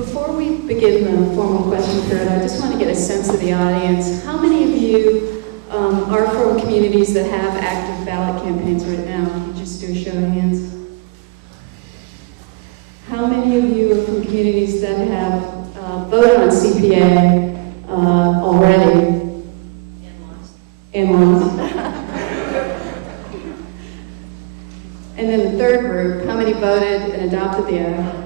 Before we begin the formal question period, I just want to get a sense of the audience. How many of you are from communities that have active ballot campaigns right now? Can you just do a show of hands? How many of you are from communities that have voted on CPA already? And lost. And then the third group, how many voted and adopted the act?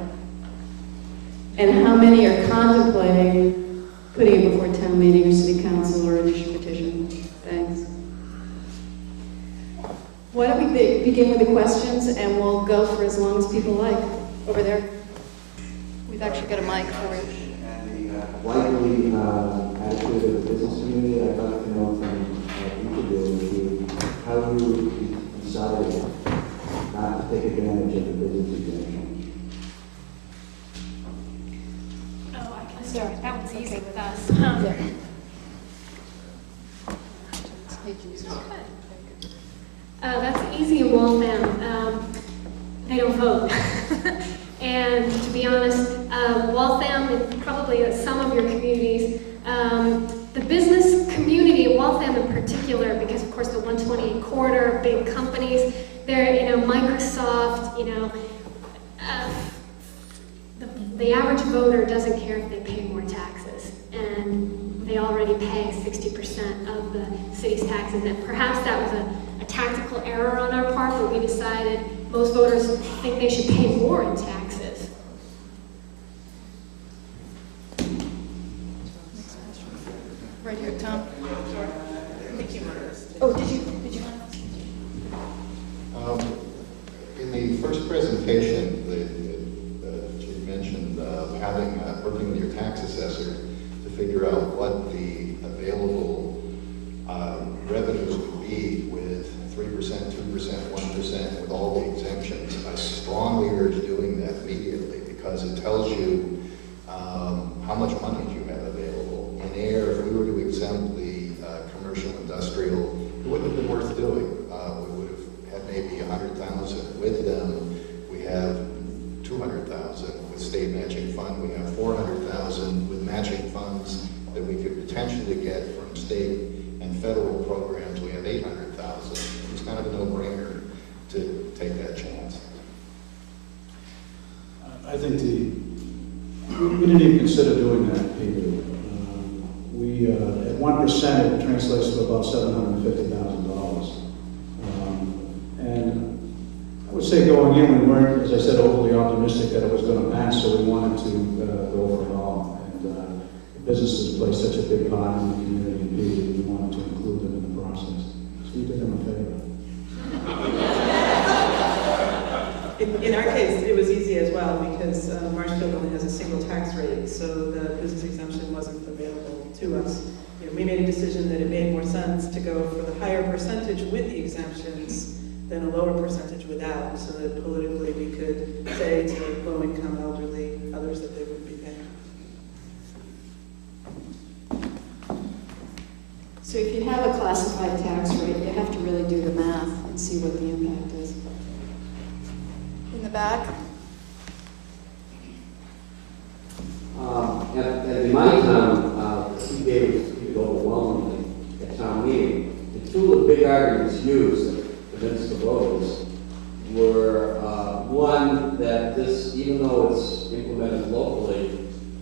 And how many are contemplating putting it before town meeting or city council or initial petition? Thanks. Why don't we begin with the questions, and we'll go for as long as people like. Over there. We've actually got a mic for it. And the likely attitude of the business community, I'd like to know from each of you, how you decided not to take advantage of the business exemption. Oh, I can start. That one's easy with us. That's easy in Waltham. They don't vote. And to be honest, Waltham and probably some of your communities, the business community in Waltham in particular, because of course the 128 corridor, big companies, they're, Microsoft, the average voter doesn't care if they pay more taxes, and they already pay 60% of the city's taxes, and perhaps that was a tactical error on our part, but we decided most voters think they should pay more in taxes. Right here, Tom. Thank you. Oh, did you want to? In the first presentation, you mentioned working with your tax assessor to figure out what the available revenues would be with 3%, 2%, 1%, with all the exemptions. I strongly urge doing that immediately because it tells you how much money you have available. In air, if we were to exempt the commercial industrial, it wouldn't have been worth doing. We would have had maybe 100,000 with them. We have 200,000 with state matching fund. We have 400,000 with matching funds that we could potentially get from state and federal programs. We have 800,000. It's kind of a no-brainer to take that chance. I think we didn't even consider doing that, Peter. At 1%, it translates to about $750,000. And I would say going in, we weren't, as I said, overly optimistic that it was going to pass, so we wanted to go for it all. And businesses play such a big part in the community, and Peter, we wanted to include them in the process. So we did them a favor. In our case, it was easy as well because Marshfield only has a single tax rate, so the business exemption wasn't available to us. We made a decision that it made more sense to go for the higher percentage with the exemptions than a lower percentage without, so that politically we could say to low-income, elderly, others that they wouldn't be paying. So if you have a classified tax rate, you have to really do the math and see what the impact is. In the back? In my town, the CPA was defeated overwhelmingly at town meeting. And two of the big arguments used to convince the voters were one, that this, even though it's implemented locally,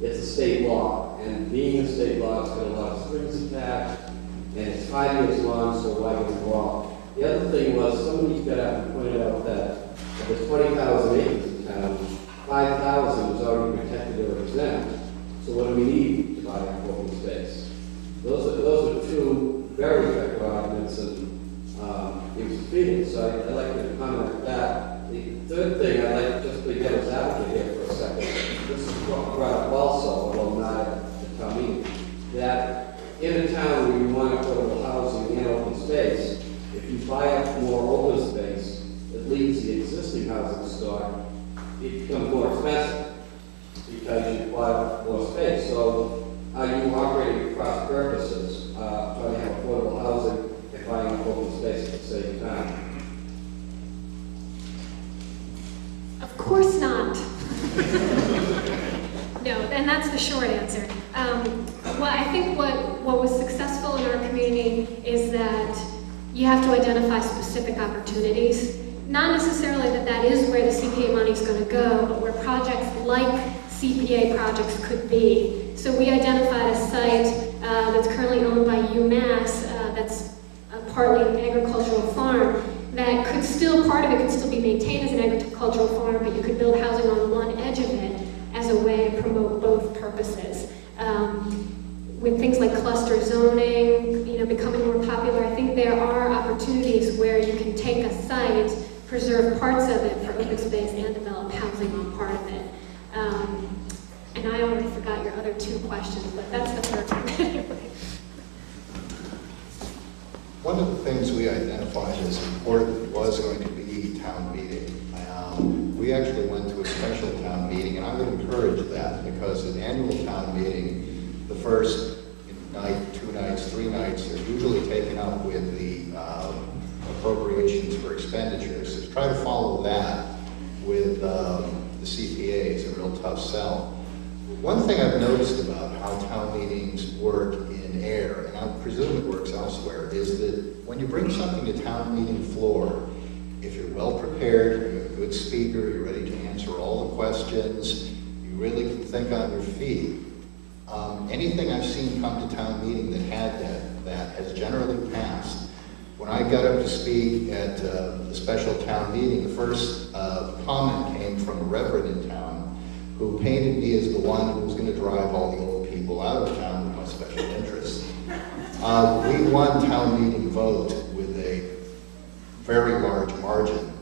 it's a state law. And being a state law, it's got a lot of strings attached, and it's 5 years long, so why get involved? The other thing was, somebody got up and pointed out that of the 20,000 acres in town, 5,000 was already protected or exempt. So what do we need to buy up open space? Those are two very effective arguments, and it was defeated. So I'd like to comment on that. The third thing, I'd like to just be devil's advocate here for a second. This is brought up also, although not at the town meeting, that in a town where you want affordable housing and open space, if you buy up more open space, it leaves the existing housing stock, it becomes more expensive because you bought more space. So are you operating cross purposes, trying to have affordable housing and buying up open space at the same time? Of course not. No, and that's the short answer. I think what was successful in our community is that you have to identify specific opportunities. Not necessarily that is where the CPA money is going to go, but where projects like CPA projects could be. So we identified a site that's currently owned by UMass, that's partly an agricultural farm, that could still, part of it could still be maintained as an agricultural farm, but you could build housing on one edge of it as a way to promote both purposes. With things like cluster zoning, becoming more popular, I think there are opportunities where you can take a site, preserve parts of it for open space, and develop housing on part of it. And I already forgot your other two questions, but that's the third one. One of the things we identified as important was going to be town meeting. We actually went to a special town meeting, and I would encourage that, because an annual town meeting, the first night, 2 nights, 3 nights are usually taken up with the appropriations for expenditures. So to try to follow that with the CPA is a real tough sell. One thing I've noticed about how town meetings work in air, and I presume it works elsewhere, is that when you bring something to town meeting floor, if you're well prepared, you're a good speaker, you're ready to answer all the questions, you really can think on your feet. Anything I've seen come to town meeting that had that has generally passed. When I got up to speak at the special town meeting, the first comment came from a reverend in town who painted me as the one who was going to drive all the old people out of town with my special interest. We won town meeting vote with a very large margin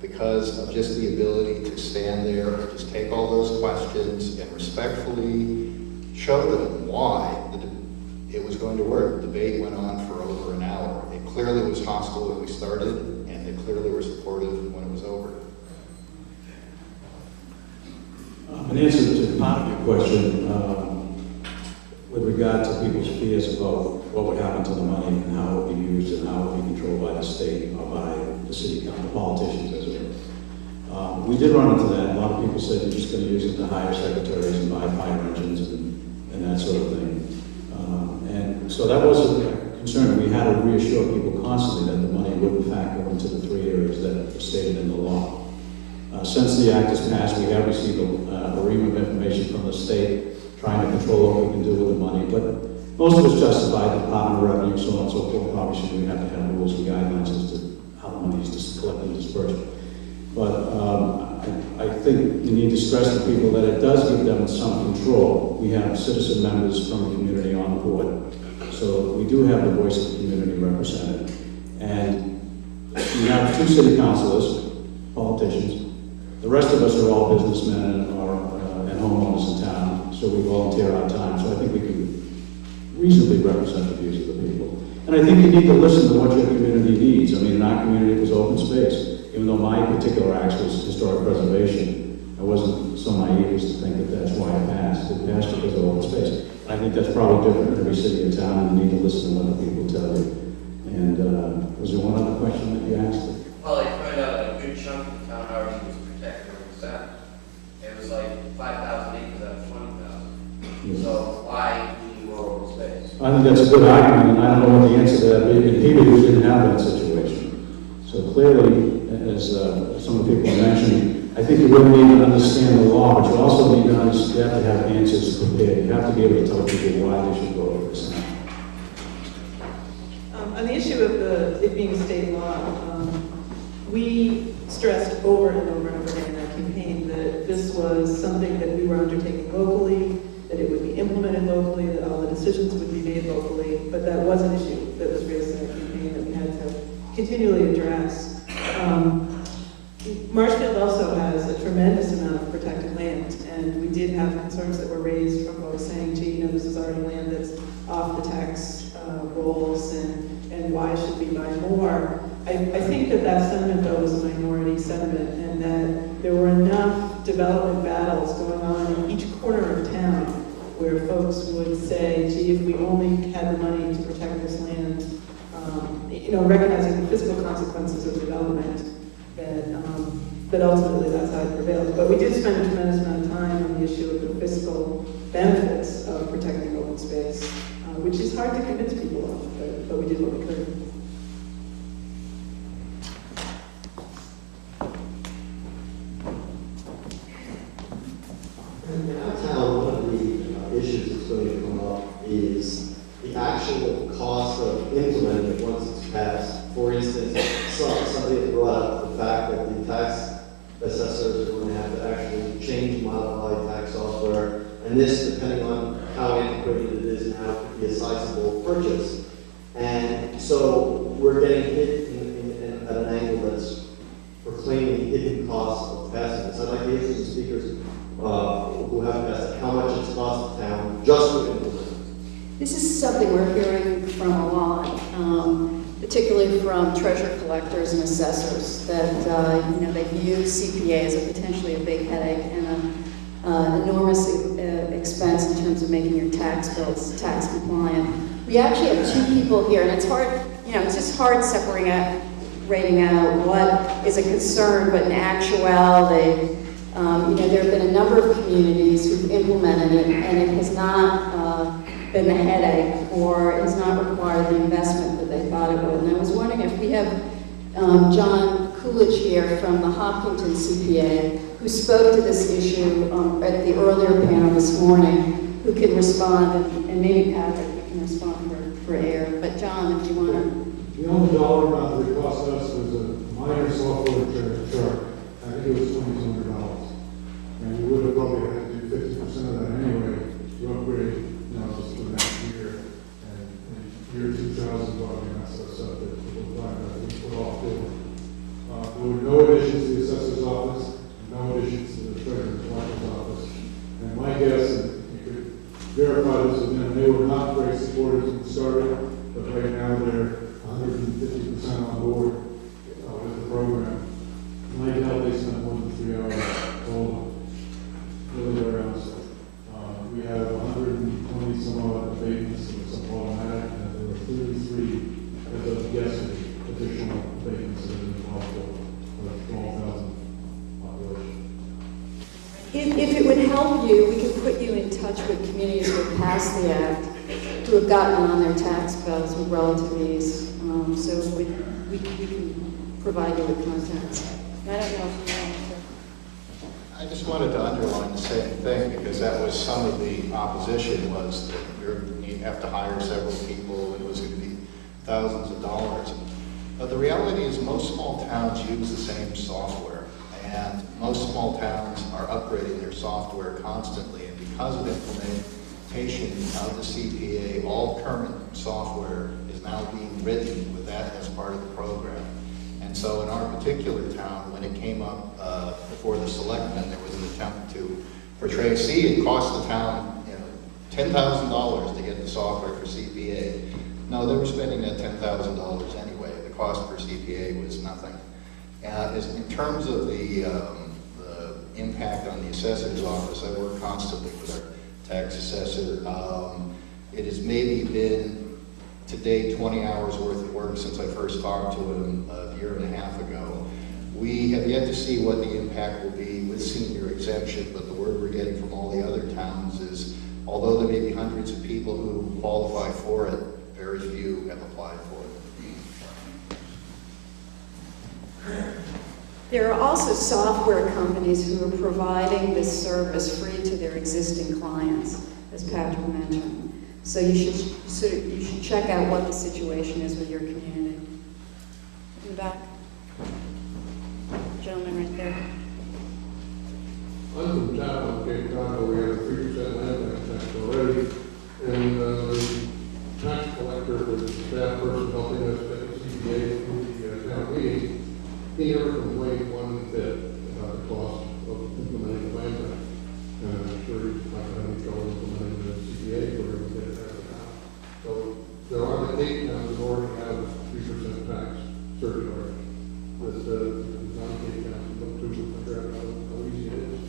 because of just the ability to stand there, just take all those questions and respectfully show them why it was going to work. The debate went on for over an hour. It clearly was hostile when we started, and they clearly were supportive when it was over. In answer to part of your question, with regard to people's fears about what would happen to the money and how it would be used and how it would be controlled by the state or by the city, the politicians, as it were. We did run into that. A lot of people said you're just going to use it to hire secretaries and buy fire engines and that sort of thing. And so that was a concern. We had to reassure people constantly that the money would in fact go into the 3 areas that are stated in the law. Since the act has passed, we have received a ream of information from the state trying to control what we can do with the money, but most of it's justified, the Department of Revenue, so on and so forth. Obviously, we have to have rules and guidelines as to how the money is collected and dispersed. But I think you need to stress to people that it does give them some control. We have citizen members from the community on the board, so we do have the voice of the community represented. And we have 2 city councilors, politicians. The rest of us are all businessmen and homeowners in town, so we volunteer our time. So I think we can reasonably represent the views of the people. And I think you need to listen to what your community needs. I mean, in our community, it was open space. Even though my particular act was historic preservation, I wasn't so naive as to think that that's why it passed. It passed because of open space. I think that's probably different in every city and town, and you need to listen to what the people tell you. And was there one other question that you asked? Well, I found out that a good chunk of the town already was protected or exempt. It was like 5,000 acres out of 20,000. Yes. So why do you more open space? I think that's a good argument, and I don't know what the answer to that is. In Peter, we didn't have that situation. So clearly, as some of the people mentioned, I think you really need to understand the law, but you also need to understand, you have to have answers prepared. You have to be able to tell people why they should vote for this. On the issue of it being state law, we stressed over and over and over again in our campaign that this was something that we were undertaking locally, that it would be implemented locally, that all the decisions would be made locally, but that was an issue that was raised in our campaign that we had to continually address. Marshfield also has a tremendous amount of protected land, and we did have concerns that were raised from folks saying, gee, this is already land that's off the tax rolls, and why should we buy more? I think that sentiment, though, was a minority sentiment, and that there were enough development battles going on in each corner of town where folks would say, gee, if we only had the money to protect this land, recognizing the physical consequences of development, that but ultimately that's how it prevailed. But we did spend a tremendous amount of time on the issue of the fiscal benefits of protecting open space, which is hard to convince people of, but we did what we could. In our town, one of the issues that's going to come up is the actual cost of implementing it once it's passed. For instance, somebody has brought up the fact that the tax assessors are going to have to actually change, modify tax software, and this, depending on how antiquated it is now, could be a sizable purchase. And so we're getting hit at an angle that's proclaiming hidden costs of passing this. I'd like to hear from the speakers who have passed it, how much it's cost the town just to implement it. This is something we're hearing from a lot, particularly from treasurer collectors and assessors, that they view CPA as potentially a big headache and an enormous expense in terms of making your tax bills tax compliant. We actually have two people here, and it's hard, it's just hard separating out what is a concern, but in actuality, there have been a number of communities who've implemented it, and it has not been a headache, or it has not required the investment that they thought it would. And I was wondering if we have John Coolidge here from the Hopkinton CPA, who spoke to this issue at the earlier panel this morning, who can respond, and maybe Patrick, you can respond for air. But John, if you want to. The only dollar amount that it cost us was a minor software charge. I think it was $2,200. And we would have probably had to do 50% of that anyway to upgrade, just for the next year. And year 2000 probably messed us up that we put off doing. There were no additions to the assessor's office, no additions to the treasurer's collector's office. And my guess, and you could verify this with them, they were not very supportive when it started, but right now they're 150% on board with the program. And I doubt they spent more than 3 hours total. Really around. We have 120 some odd abatements of some automatic, and there were 33 as of yesterday additional abatements that have been filed for 12,000 population. If it would help you, we could put you in touch with communities who have passed the act, who have gotten on their tax bills with relative ease. So we can provide you with contacts. I don't know if you want to. I just wanted to underline the same thing, because that was some of the opposition, was that you have to hire several people, and it was going to be thousands of dollars. But the reality is most small towns use the same software, and most small towns are upgrading their software constantly, and because of implementation of the CPA, all current software is now being written with that as part of the program. And so in our particular town, when it came up before the selectmen, there was an attempt to portray, it cost the town $10,000 to get the software for CPA. No, they were spending that $10,000 anyway. The cost for CPA was nothing. In terms of the impact on the assessor's office, I work constantly with our tax assessor. It has maybe been today 20 hours worth of work since I first talked to him a year and a half ago. We have yet to see what the impact will be with senior exemption, but the word we're getting from all the other towns is, although there may be hundreds of people who qualify for it, very few have applied for it. There are also software companies who are providing this service free to their existing clients, as Patrick mentioned. So you should check out what the situation is with your community. In the back, gentleman right there. I'm from town, Cape Cod, we have a 3% land tax already, and the tax collector was the staff person helping us get the CPA through the town meeting. He never complained one bit about the cost of implementing the land tax. And I'm sure he's not going to have any trouble implementing the CPA for him to get it out of the town. So there are the 8 towns that already have 3% tax surcharge. But the non-8 towns don't do it, figure out how easy it is.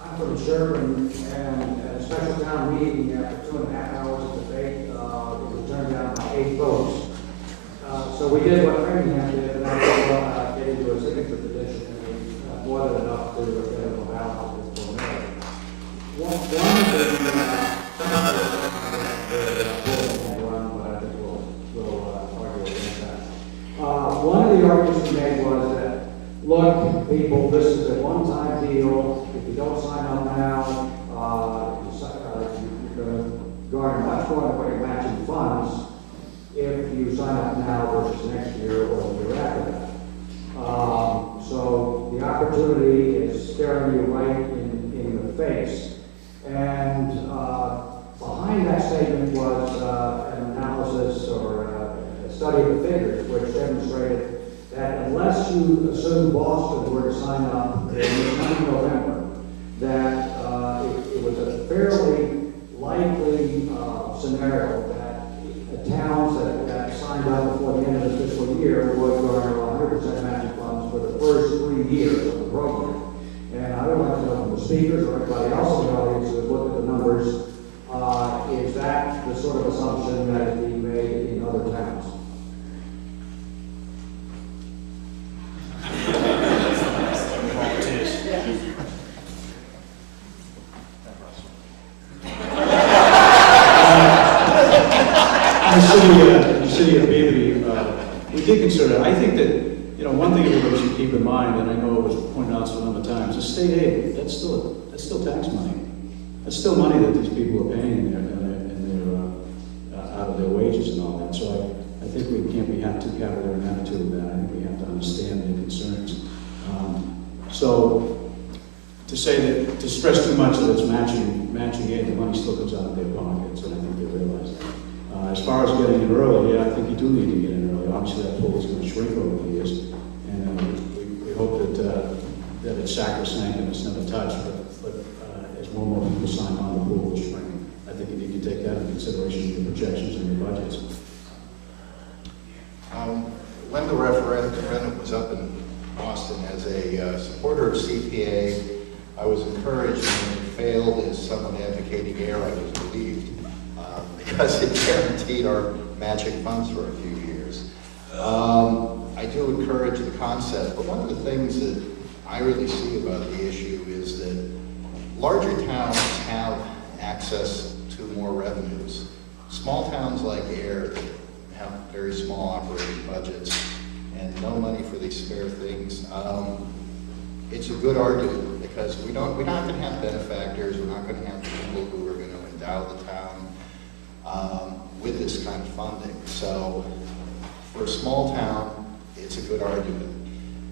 I'm from Sherman, and at a special town meeting, after 2.5 hours of debate, it was 8 votes. So we did what Framingham did, and that was get into a signature petition, and we more than enough to get a balance of this for May. One of the, but I think we'll argue against that. One of the arguments we made was that, look, people, this is a one-time deal. If you don't sign up now, you're going to garner much more than what you're matching funds if you sign up now versus next year or the year after that. So the opportunity is staring you right in the face. And behind that statement was an analysis or a study of the figures, which demonstrated that unless you assume Boston were to sign up in November, that it was a fairly likely scenario that towns that signed up before the end of the fiscal year would garner 100% matching funds for the first 3 years of the program. And I would like to know from the speakers or anybody else in the audience who has looked at the numbers, is that the sort of assumption that is being made in other towns? In the city of Beaverton, we did consider, I think that, one thing everybody should keep in mind, and I know it was pointed out some other times, is state aid, that's still tax money. That's still money that these people are paying out of their wages and all that. So I think we can't be too cavalier in attitude of that. I think we have to understand their concerns. So to say that, to stress too much that it's matching aid, the money still comes out of their pockets, and I think they realize that. As far as getting in early, yeah, I think you do need to get in early. Obviously, that pool is going to shrink over the years, and we hope that it's sacrosanct and it's never touched. But as more and more people sign on, the pool will shrink. I think you need to take that into consideration in your projections and your budgets. When the referendum was up in Boston, as a supporter of CPA, I was encouraged when it failed as someone advocating air, I was relieved. Because it guaranteed our matching funds for a few years. I do encourage the concept, but one of the things that I really see about the issue is that larger towns have access to more revenues. Small towns like Air that have very small operating budgets and no money for these spare things, it's a good argument because we're not going to have benefactors, we're not going to have people who are going to endow the town with this kind of funding. So for a small town, it's a good argument.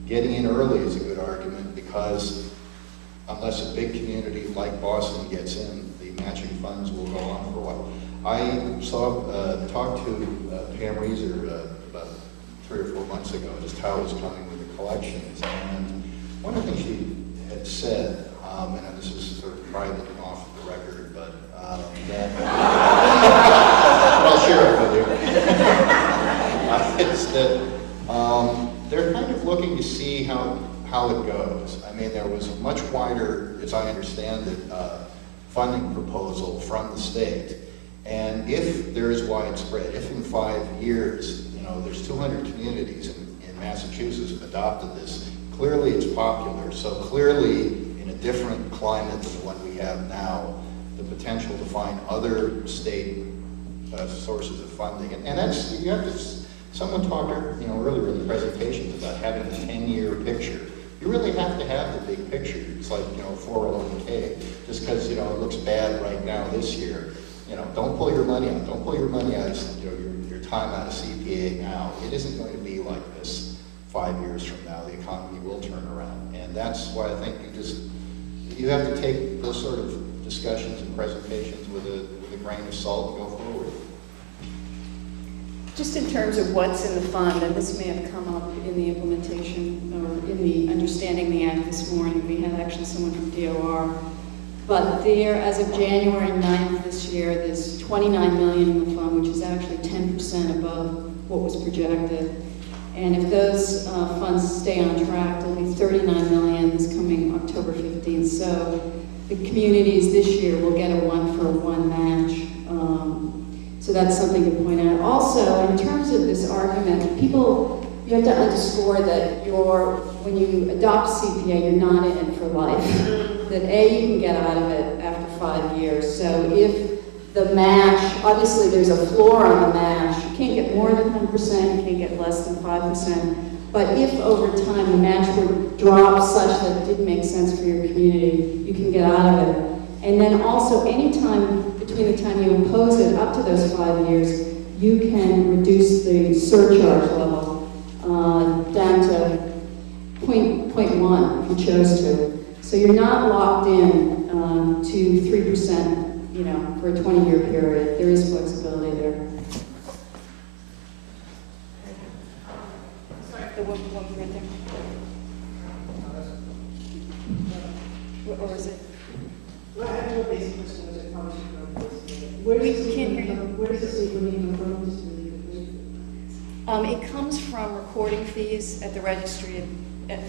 Getting in early is a good argument because unless a big community like Boston gets in, the matching funds will go on for a while. I talked to Pam Reeser about 3 or 4 months ago, just how it was coming with the collections. And one of the things she had said, and this is sort of private and off the record, but I'll share it with you. It's that they're kind of looking to see how it goes. I mean, there was a much wider, as I understand it, funding proposal from the state. And if there is widespread, if in 5 years, there's 200 communities in Massachusetts have adopted this, clearly it's popular. So clearly, in a different climate than the one we have now, the potential to find other state sources of funding. And that's, you have to, someone talked earlier in the presentations about having a 10-year picture. You really have to have the big picture. It's like, 401k. Just because, it looks bad right now this year, don't pull your money out. Don't pull your money out, your time out of CPA now. It isn't going to be like this 5 years from now. The economy will turn around. And that's why I think you have to take those sort of discussions and presentations with a grain of salt and go forward. Just in terms of what's in the fund, and this may have come up in the implementation or in the understanding the act this morning. We had actually someone from DOR. But there, as of January 9th this year, there's $29 million in the fund, which is actually 10% above what was projected. And if those funds stay on track, there'll be $39 million this coming October 15th. So the communities this year will get a 1-for-1 match. So that's something to point out. Also, in terms of this argument, you have to underscore that when you adopt CPA, you're not in it for life. That A, you can get out of it after 5 years. So if the match, obviously there's a floor on the match. You can't get more than 10%, you can't get less than 5%. But if over time the match would drop such that it didn't make sense for your community, you can get out of it. And then also, any time between the time you impose it up to those 5 years, you can reduce the surcharge level down to 0.1 if you chose to. So you're not locked in to 3%, for a 20-year period. There is flexibility there. The one right there. Or is it? Well, I have no basic question, which I probably should know this. Can't hear you. Where does the state money come from? It comes from recording fees at the registry of, it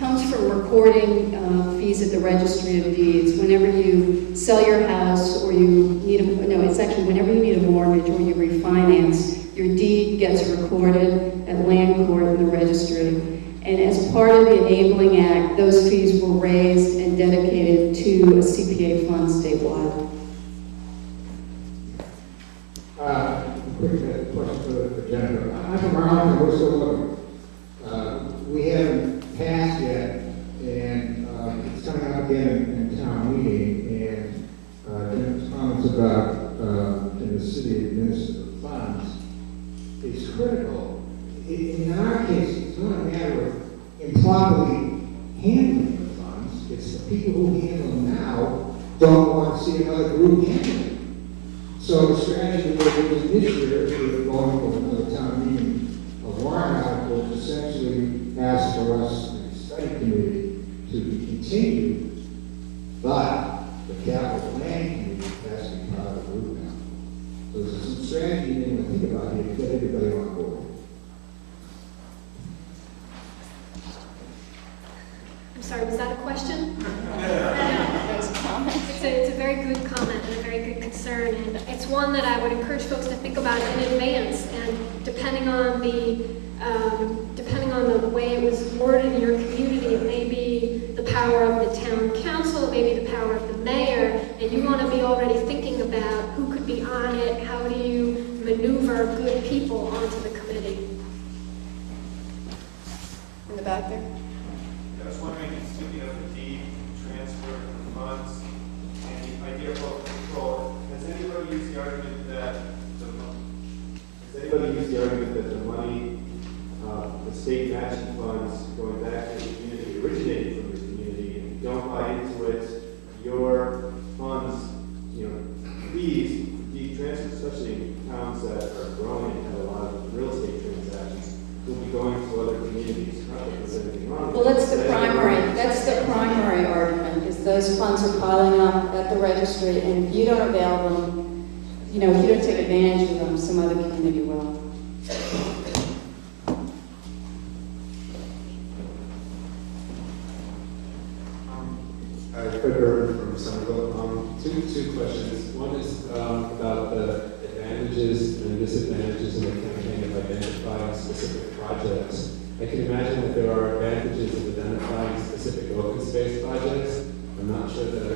comes from recording fees at the registry of deeds. Whenever you sell your house or you need whenever you need a mortgage or you refinance, your deed gets recorded at land court in the registry. And as part of the Enabling Act, those fees were raised and dedicated to a CPA fund statewide. Quick question for Jennifer. I'm from Arlington, we're still looking. We haven't passed yet, and it's coming up again in town meeting, and Jennifer's comments about in the city administered funds is critical. In our case, it's not a matter of improperly handling the funds. It's the people who handle them now don't want to see another group handling it. So the strategy we're using this year, we're going to another town meeting, a warrant article to essentially ask for us, the study committee, to continue, but the capital planning committee has to be part of the group now. So there's some strategy you need to think about here to get everybody on board. I'm sorry, was that a question? It's a very good comment and a very good concern, and it's one that I would encourage folks to think about in advance. And depending on the way it was worded in your community, it may be the power of the town council, it may be the power of the mayor, and you want to be already thinking about who could be on it, how do you maneuver good people onto the committee. In the back there? I was wondering, speaking of the deed transfer of funds and the idea of local control, has anybody used the argument that the money, the state matching funds going back to the community, originating from the community, and if you don't buy into it, your funds, fees, deed transfer, especially in towns that are growing and have a lot of real estate transactions, will be going to other communities. Not that there's anything wrong with Well, that's it. the primary argument, is those funds are piling up at the registry, and if you don't avail them, if you don't take advantage of them, some other community will. Fred Urban from Somerville. Two questions. One is about the advantages and disadvantages in the campaign of identifying specific projects. I can imagine that there are advantages of identifying specific open space projects. I'm not sure that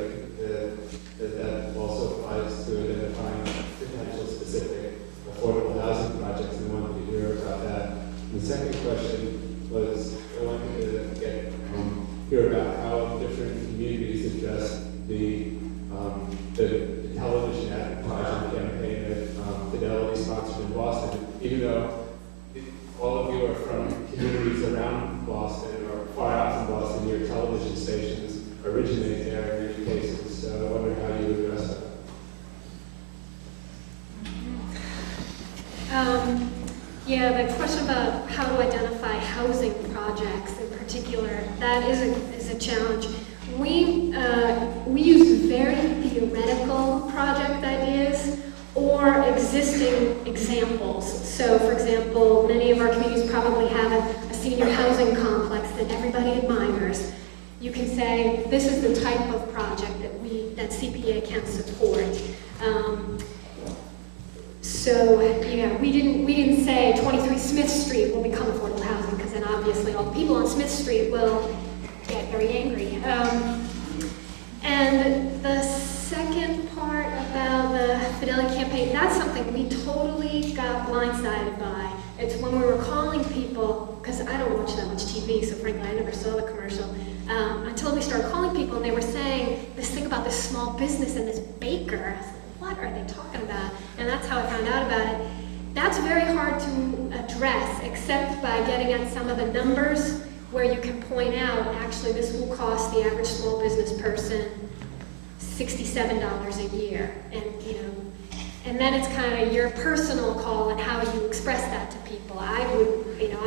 also applies to identifying potential specific affordable housing projects, and I wanted to hear about that. And the second question was, I wanted to hear about how different communities address the television advertising campaign that Fidelity sponsored in Boston. Even though all of you are from communities around Boston or far out from Boston, your television stations originate there in many cases. So I wonder how you address that. Yeah, the question about how to identify housing projects in particular, that is a challenge. We use very theoretical project ideas or existing examples. So, for example, many of our communities probably have a senior housing complex that everybody admires. You can say, this is the type of project that CPA can support. then all the people on Smith Street will get very angry. And the second part about the Fidelity campaign, that's something we totally got blindsided by. It's when we were calling people, because I don't watch that much TV, so frankly I never saw the commercial, until we started calling people and they were saying this thing about this small business and this baker. I was like, what are they talking about? And that's how I found out about it. That's very hard to address, except by getting at some of the numbers where you can point out, actually, this will cost the average small business person $67 a year. And then it's kind of your personal call and how you express that to people. I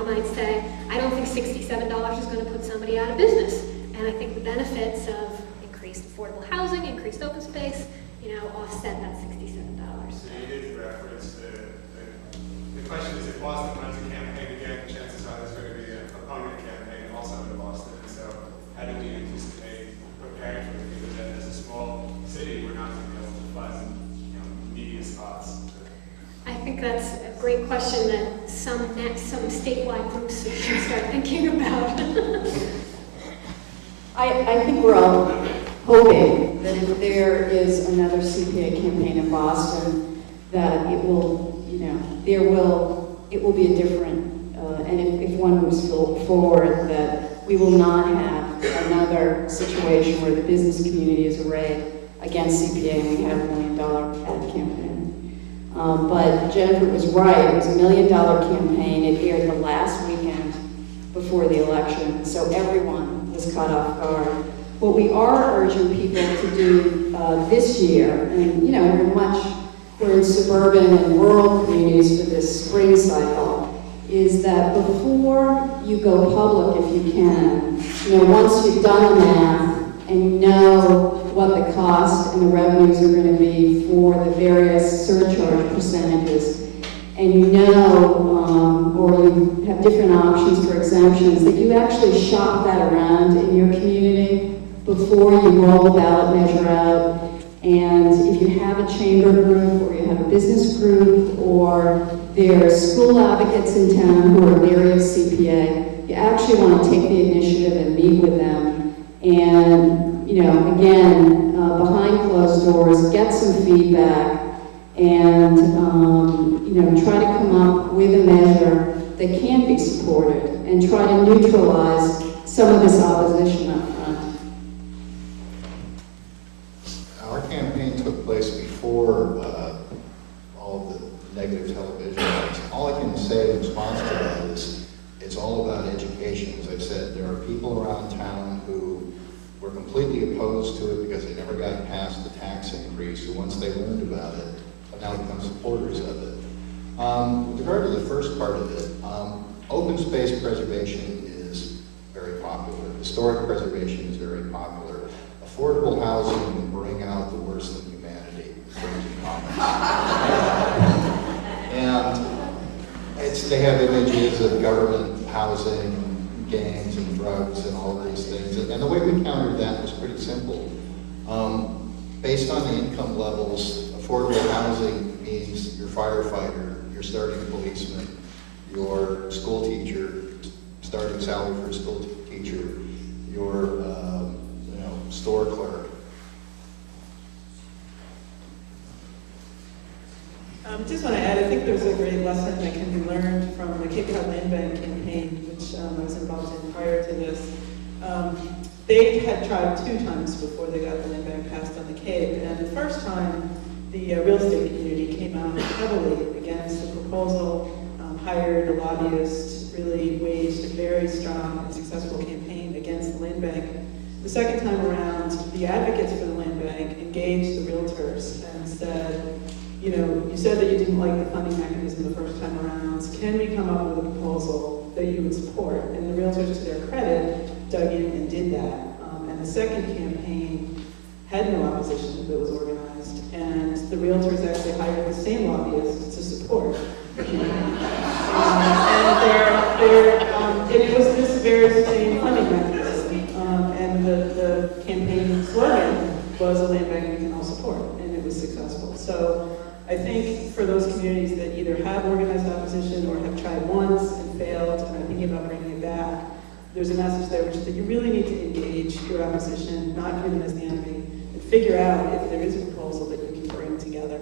might say, I don't think $67 is going to put somebody out of business. And I think the benefits of increased affordable housing, increased open space, offset that $67. So you did reference the question is if Boston runs a campaign again, chances are there's going to be a opponent campaign also in Boston. So how do we anticipate preparing for it? Because then as a small city, we're not going to be able to fund media spots. I think that's a great question that some statewide groups should start thinking about. I think we're all hoping that if there is another CPA campaign in Boston, that it will, it will be a different, and if one moves forward, that we will not have another situation where the business community is arrayed against CPA and we have $1 million ad campaign. But Jennifer was right, it was $1 million campaign. It aired the last weekend before the election, so everyone was caught off guard. What we are urging people to do this year, and we're in suburban and rural communities for this spring cycle, is that before you go public, if you can, once you've done the math and you know what the cost and the revenues are going to be for the various surcharge percentages, and or you have different options for exemptions, that you actually shop that around in your community before you roll the ballot measure out. And if you have a chamber group, or you have a business group, or there are school advocates in town who are leery of CPA, you actually want to take the initiative and meet with them. And, again, behind closed doors, get some feedback, and, try to come up with a measure that can be supported, and try to neutralize some of this opposition up front. Our campaign took place before all of the negative television things. All I can say in response to that is it's all about education. As I said, there are people around town who were completely opposed to it because they never got past the tax increase, who once they learned about it, have now become supporters of it. With regard to the first part of it, open space preservation is very popular. Historic preservation is very popular. Affordable housing can bring out the worst in humanity. And they have images of government housing, gangs and drugs and all these things. And the way we countered that was pretty simple. Based on the income levels, affordable housing means your firefighter, your starting policeman, your school teacher, starting salary for a school teacher, your store clerk. Just want to add, I think there's a great lesson that can be learned from the Cape Cod Land Bank campaign, which I was involved in prior to this. They had tried 2 times before they got the land bank passed on the Cape, and the first time the real estate community came out heavily against the proposal, hired a lobbyist, really waged a very strong and successful campaign against the land bank. The second time around, the advocates for the land bank engaged the realtors and said, you said that you didn't like the funding mechanism the first time around. Can we come up with a proposal that you would support? And the realtors, to their credit, dug in and did that. And the second campaign had no opposition that was organized, and the realtors actually hired the same lobbyists to support. And it was this very same funding mechanism, and the campaign slogan was a land bank we can all support, and it was successful. So I think for those communities that either have organized opposition or have tried once and failed and are thinking about bringing it back, there's a message there, which is that you really need to engage your opposition, not view them as the enemy, and figure out if there is a proposal that you can bring together.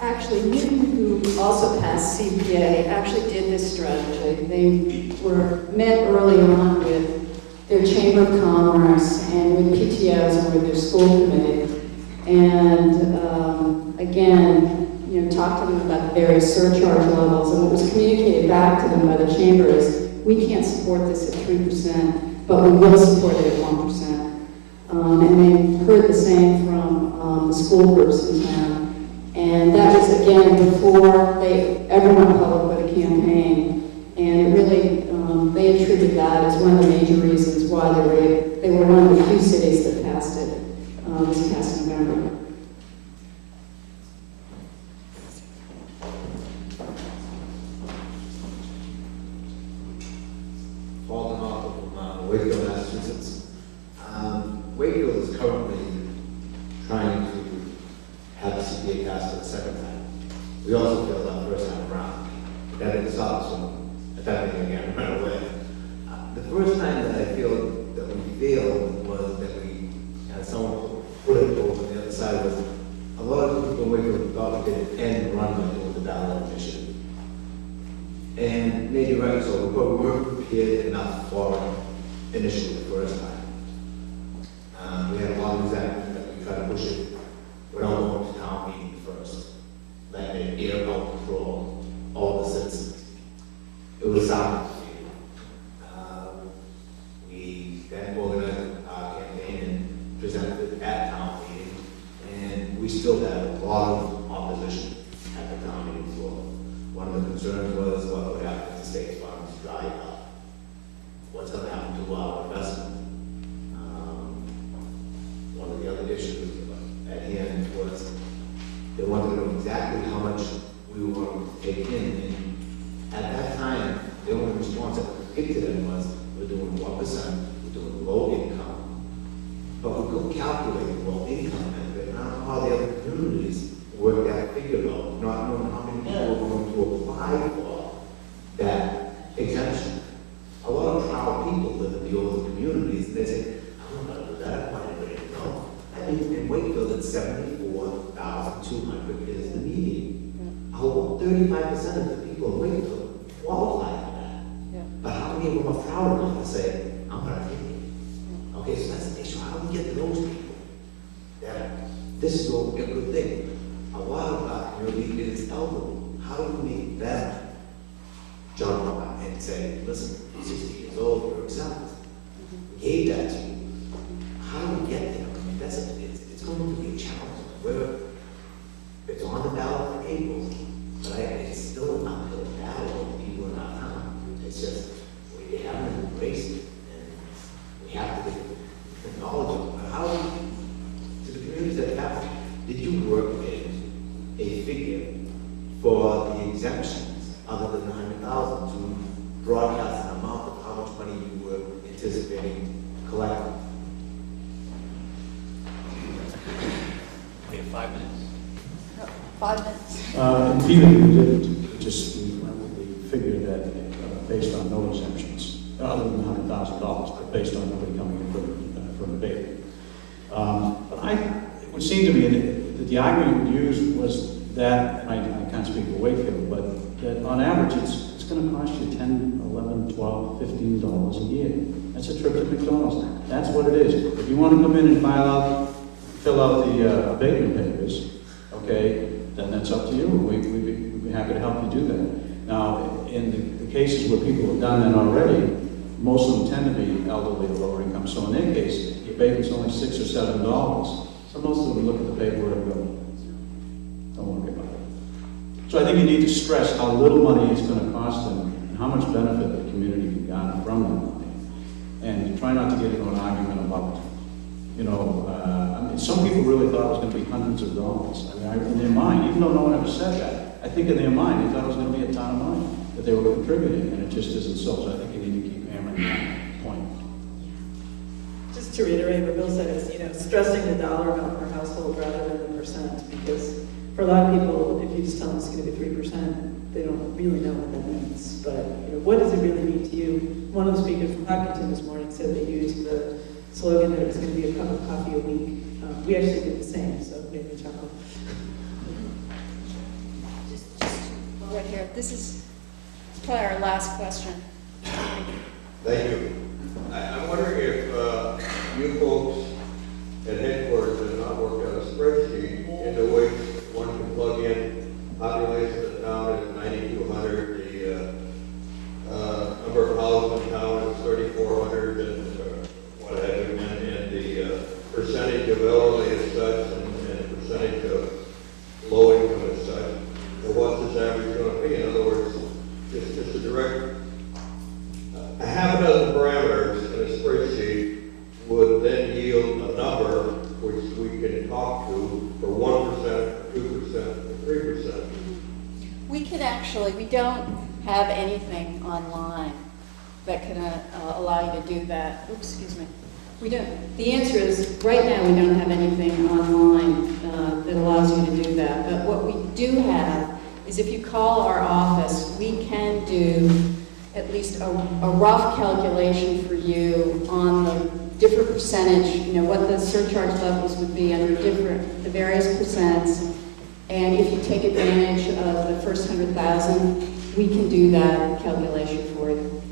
Actually, Newton, who also passed CPA, actually did this strategy. They met early on with their Chamber of Commerce and with PTOs and with their school committee. And again, talked to them about the various surcharge levels, and what was communicated back to them by the Chamber is, we can't support this at 3%, but we will support it at 1%. And they heard the same from the school groups in town. And that was, again, before they ever went public with a campaign. And it really, they attributed that as one of the major reasons why they were one of the few cities that passed it this past November. Falling off of Wakefield, Massachusetts. Wakefield is currently trying to have the CPA passed for the second time. We also failed our first time around. That didn't stop, so at that point again, right away. The first time that I feel that we failed was that we had someone put it over the other side was a lot of people in Wakefield thought we could end run with the ballot initiative. And maybe right, so we weren't prepared enough for it initially the first time. We had a lot of resentment that we tried to push it without going to town meeting first. Let it air out control all the citizens. It was sound. We then organized our campaign and presented it at town meeting, and we still had a lot of opposition at the town meeting floor. One of the concerns was what would happen if the state funds dry up. What's going to happen to our investment? One of the other issues at hand was they wanted to know exactly how much we were going to take in. And at that time, the only response that we picked to them was, we're doing 1%, we're doing low income. But we couldn't calculate the low income benefit. I don't know how the other communities worked that figure out, not knowing how many people were going to apply for that exemption. A lot of proud people live in the older communities, and they say, I'm not going to do that, I want anybody to know. I mean, in Wakefield, it's 74,200 is the median. About 35% of the people in Wakefield qualify for that. Yeah. But how many of them are proud enough to say, I'm going to take it? Okay, so that's the issue. How do we get to those people? That this is a good thing. A lot of our community is elderly. How do we make them jump up and say, listen, 60 years old, you're exempt. We gave that to you. How do we get there? I mean, it's going to be a challenge. It's on the ballot for April, but it's still an uphill battle with people in our town. It's just, we haven't embraced it, and we have to acknowledge it. But how, to the communities that have, did you work a figure for the exemptions other than 100,000 to broadcast an amount of how much money you were anticipating collecting? We have 5 minutes. 5 minutes. And even we did just we figured that based on no exemptions, other than $100,000, but based on nobody coming in for a debate. But it would seem to me that the argument used was that, and I can't speak for Wakefield, but that on average it's going to cost you $10, $11, $12, $15 a year. That's a trip to McDonald's. That's what it is. If you want to come in and fill out the abatement papers, okay, then that's up to you. We'd be happy to help you do that. Now, in the cases where people have done that already, most of them tend to be elderly or lower income. So in their case, the abatement's only $6 or $7. So most of them look at the paperwork and go, don't worry about it. So I think you need to stress how little money it's going to cost them and how much benefit the community can garner from that money. And try not to get into an argument about, I mean, some people really thought it was going to be hundreds of dollars. I mean, in their mind, even though no one ever said that, I think in their mind they thought it was going to be a ton of money that they were contributing, and it just isn't so. So I think you need to keep hammering that point. Just to reiterate what Bill said, is, stressing the dollar amount per household rather than the percent, because for a lot of people, if you just tell them it's going to be 3%, they don't really know what that means. But speaking to you, one of the speakers from Hopkinton this morning said they used the slogan that it was going to be a cup of coffee a week. We actually did the same, so it made me chuckle. Just right here. This is probably our last question. Thank you. I'm wondering if you folks at headquarters have not worked out a spreadsheet into which one can plug in population of the town is 9,200, the number of houses in town is 3,400, and what have you, and the percentage of elderly as such, and percentage of low income as such. And what's this average going to be? In other words, just a direct, a half a dozen parameters in a spreadsheet would then yield a number which we can talk to for 1%, 2%, or 3%. We could actually, we don't have anything online that can allow you to do that. Oops, excuse me. We don't. The answer is, right now we don't have anything online that allows you to do that. But what we do have is if you call our office, we can do at least a rough calculation for you on the different percentage, what the surcharge levels would be under the various percents. And if you take advantage of the first 100,000, we can do that calculation for you.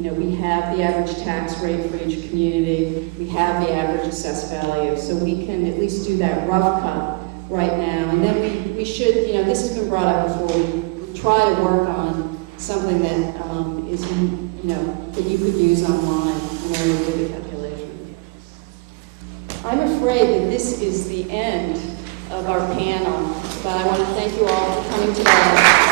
We have the average tax rate for each community. We have the average assessed value. So we can at least do that rough cut right now. And then we should, this has been brought up before, we try to work on something that is, that you could use online in order to do the calculation. I'm afraid that this is the end of our panel, but I want to thank you all for coming today.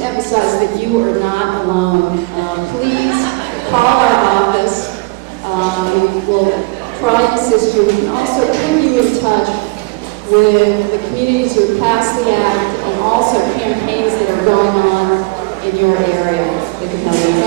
Emphasize that you are not alone. Please call our office. We will try to assist you. We can also put you in touch with the communities who have passed the act and also campaigns that are going on in your area that can help you.